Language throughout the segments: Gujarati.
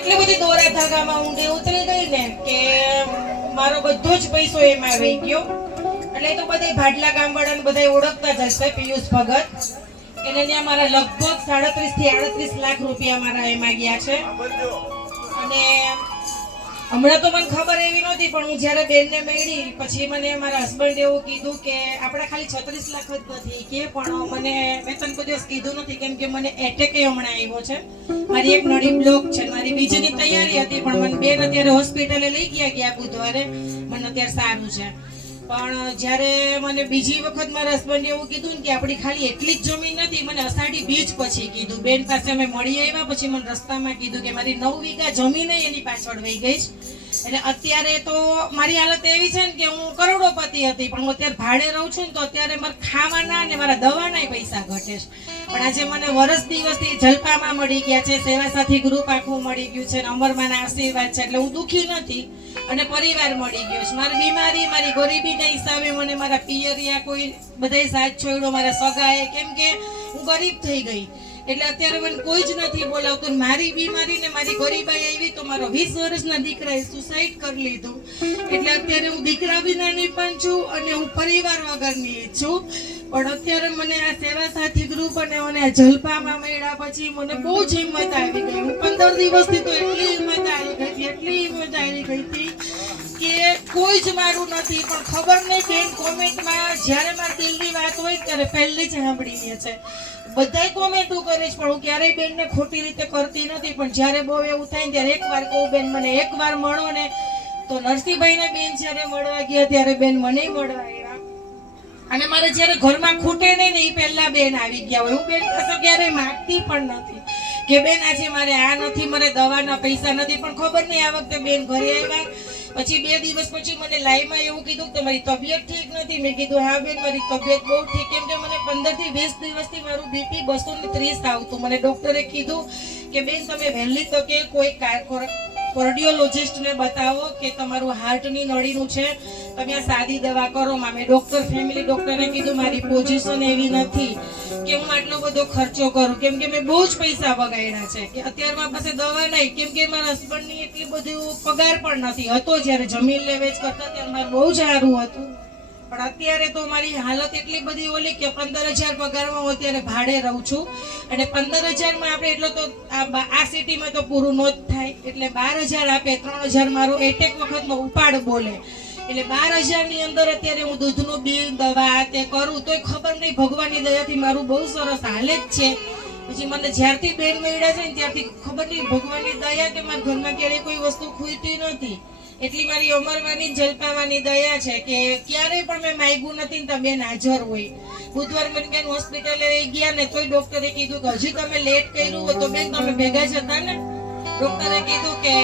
એટલી બધી દોરા ધાગામાં ઊંડે ઉતરી ગઈ ને કે મારો બધો જ પૈસો એમાં રહી ગયો. એટલે તો બધા ભાડલા ગામવાળાને બધા ઓળખતા જ હશે, પિયુષ ભગત. એને ત્યાં મારા લગભગ સાડત્રીસથી આડત્રીસ લાખ રૂપિયા મારા એમાં ગયા છે. અને હમણાં તો મને ખબર એવી નહોતી, પણ હું જ્યારે બેનને મળી, પછી મને મારા હસબન્ડ એવું કીધું કે આપણે ખાલી છત્રીસ લાખ જ નથી, કે પણ મને, મેં તને કોઈ દિવસ કીધું નથી, કેમ કે મને એટેક હમણાં આવ્યો છે. મારી એક નળી બ્લોક છે, મારી બીજીની તૈયારી હતી, પણ મને બેન અત્યારે હોસ્પિટલે લઈ ગયા ગયા બુધવારે. મને અત્યારે સારું છે. પણ જ્યારે મને બીજી વખત મારા હસબન્ડે એવું કીધું ને કે આપણી ખાલી એટલી જ જમીન નથી મને અષાઢી બીજ પછી કીધું. બેન પાસે અમે મળી આવ્યા, પછી મને રસ્તામાં કીધું કે મારી નવ વીઘા જમીન એની પાછળ વહી ગઈ એટલે અત્યારે તો મારી હાલત એવી છે ને કે હું કરોડોપતિ હતી, પણ હું અત્યારે ભાડે રહું છું ને તો અત્યારે મારા ખાવાના અને મારા દવાના પૈસા ઘટે છે. પણ આજે મને વરસ દિવસથી જલપામાં મળી ગયા છે સેવા સાથી ગ્રુપ આખું મળી ગયું છે ને અમરમાના આશીર્વાદ છે. એટલે હું દુખી નથી. અને પરિવાર મળી ગયો છે. મારી બીમારી, મારી ગરીબીના હિસાબે મને મારા પિયરિયા કોઈ બધાય સાથ છોડ્યો, મારા સગાએ. કેમ કે હું ગરીબ થઈ ગઈ. એટલે અત્યારે મને કોઈ જ નથી બોલાવતું. મારી બીમારી ને મારી ગરીબાઈ આવી તો મારો વીસ વર્ષના દીકરાએ સુસાઇડ કરી લીધું. એટલે અત્યારે હું દીકરા વિનાની પણ છું અને હું પરિવાર વગરની છું. પણ અત્યારે મને આ સેવા સાથી ગ્રુપ અને મને આ જલપામાં મળ્યા પછી મને બહુ જ હિંમત આવી ગઈ. હું પંદર દિવસથી તો એટલી હિંમત આવી ગઈ હતી, એટલી હિંમત આવી ગઈ હતી કે કોઈ જ મારું નથી, પણ ખબર નહીં કે કોમેન્ટમાં જ્યારે મારા દિલની વાત હોય ત્યારે પહેલી જ સાંભળી લે છે. બધાય કોમેન્ટો હું કરીશ, પણ હું ક્યારેય બેનને ખોટી રીતે કરતી નથી. પણ જ્યારે બહુ એવું થાય ને ત્યારે એકવાર કહું, બેન, મને એકવાર મળો ને. તો નરસિંહભાઈને બેન જ્યારે મળવા ગયા, ત્યારે બેન મને મળવા અને મારે જ્યારે ઘરમાં ખૂટે નહીં ને એ પહેલા બેન આવી ગયા હોય. હું બેન કશો ક્યારેય માગતી પણ નથી કે બેન, આજે મારે આ નથી, મારે દવાના પૈસા નથી, પણ ખબર નહીં આ વખતે બેન ઘરે આવ્યા. પછી બે દિવસ પછી મને લાઈવમાં એવું કીધું કે તમારી તબિયત ઠીક નથી. મેં કીધું, હા બેન, મારી તબિયત બહુ ઠીક. કેમ કે મને પંદરથી વીસ દિવસથી મારું બીપી બસો ને ત્રીસ આવતું. મને ડોક્ટરે કીધું કે બેન, તમે વહેલી તકે કોઈ કાર્ડિયોલોજિસ્ટને બતાવો કે તમારું હાર્ટની નળીનું છે. તમે આ સાદી દવા કરો. મામે ડૉક્ટર, ફેમિલી ડોક્ટરે કીધું, મારી પોઝિશન એવી નથી. કે હું આટલો બધો ખર્ચો કરું. કેમ કે મેં બહુ જ પૈસા બગાડ્યા છે. કે અત્યારે મારી પાસે દવા નહીં. કેમ કે મારા હસબન્ડની એટલી બધું પગાર પણ નથી. હતો જ્યારે જમીન લેવેજ કરતા ત્યારે મારે બહુ જ સારું હતું. પણ અત્યારે તો મારી હાલત એટલી બધી ઓલી કે પંદર હજાર પગારમાં હું અત્યારે ભાડે રહું છું. અને પંદર હજારમાં આપણે એટલો તો આ સિટીમાં તો પૂરું નો જ થાય. એટલે બાર હજાર આપે, ત્રણ હજાર મારો એટેક વખતનો ઉપાડ બોલે. એટલે બાર હજારની અંદર અત્યારે હું દૂધનું બિલ, દવા તે કરું, તોય ખબર નહીં, ભગવાનની દયાથી મારું બહુ સરસ હાલે જ છે. પછી મને જ્યારથી બેન મળ્યા છે ને ત્યારથી ખબર નહીં, ભગવાનની દયા કે મારા ઘરમાં ક્યારેય કોઈ વસ્તુ ખૂટતી નથી એટલી મારી અમરવાની જલપાવાની દયા છે કે ક્યારેય પણ મેં માગ્યું નથી ને બેન હાજર હોય. બુધવાર મને બેન હોસ્પિટલે ગયા ને તોય ડોક્ટરે કીધું કે હજી તમે લેટ કર્યું હોય તો બેન તમે ભેગા જ હતા ને. ડોક્ટરે કીધું કે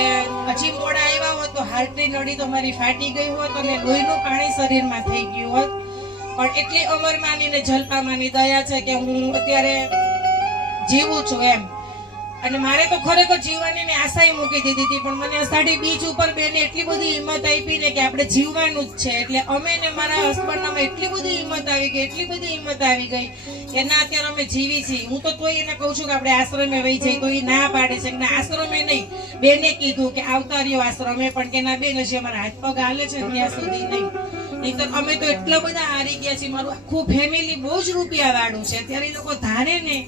હજી મોડા આવ્યા હોત તો હાર્ટની નળી તમારી ફાટી ગઈ હોત અને લોહીનું પાણી શરીરમાં થઈ ગયું હોત. પણ એટલી અમરમાની ને જલપામાની દયા છે કે હું અત્યારે જીવું છું એમ. અને મારે તો ખરેખર જીવવાની આશાય મૂકી દીધી હતી, પણ મને અષાઢી બીચ ઉપર બેને એટલી બધી હિંમત આપી ને કે આપણે જીવવાનું જ છે. એટલે અમે ને મારા હસબન્ડનામાં એટલી બધી હિંમત આવી ગઈ, એટલી બધી હિંમત આવી ગઈ કે ના, અત્યારે અમે જીવી છીએ. હું તો તોય એને કહું છું કે આપણે આશ્રમે વહી જઈએ, તો એ ના પાડે છે. ને, આશ્રમે નહીં. બેને કીધું કે આવતા રહ્યો આશ્રમે, પણ કે ના, બેન, હજી અમારા હાથ પગ હાલે છે ત્યાં સુધી નહીં. નહીં તો અમે તો એટલા બધા હારી ગયા છીએ. મારું આખું ફેમિલી બહુ જ રૂપિયા વાળું છે. ત્યારે એ લોકો ધારે ને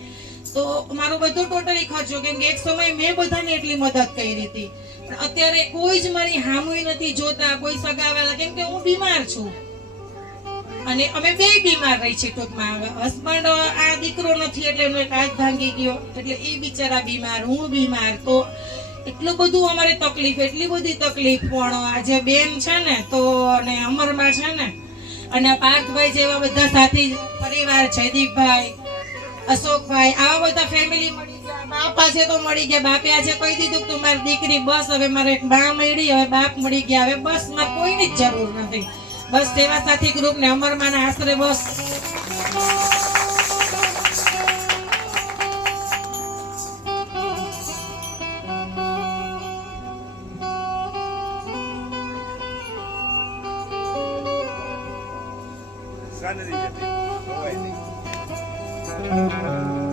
તો મારો બધો ટોટલી ખર્ચો, કેમ કે એક સમય મેં બધાને એટલી મદદ કરી હતી. પણ અત્યારે કોઈ જ મારી હામુય નથી જોતા, કોઈ સગાવાલા કેમ કે હું બીમાર છું. અને અમે બે બીમાર રહી છે ટૂંકમાં. હસબન્ડ આ દીકરો નથી, એટલે એનો એક હાથ ભાંગી ગયો. એટલે એ બિચારા બીમાર, હું બીમાર. તો એટલું બધું અમારે તકલીફ, એટલી બધી તકલીફ. પણ આજે બેન છે ને, તો અને અમરમાં છે ને, અને પાર્થભાઈ જેવા બધા સાથી પરિવાર જયદીપભાઈ અશોકભાઈ, આવા બધા ફેમિલી ગયા બાપા છે તો મળી ગયા બાપે આજે કહી દીધું કે તું મારી દીકરી, બસ હવે મારે બા મળી, હવે બાપ મળી ગયા. હવે બસ મારે કોઈની જ જરૂર નથી. બસ સેવા સાથી ગ્રુપ ને અમરમાના આશરે બસ. શાંતિ જતી Thank you.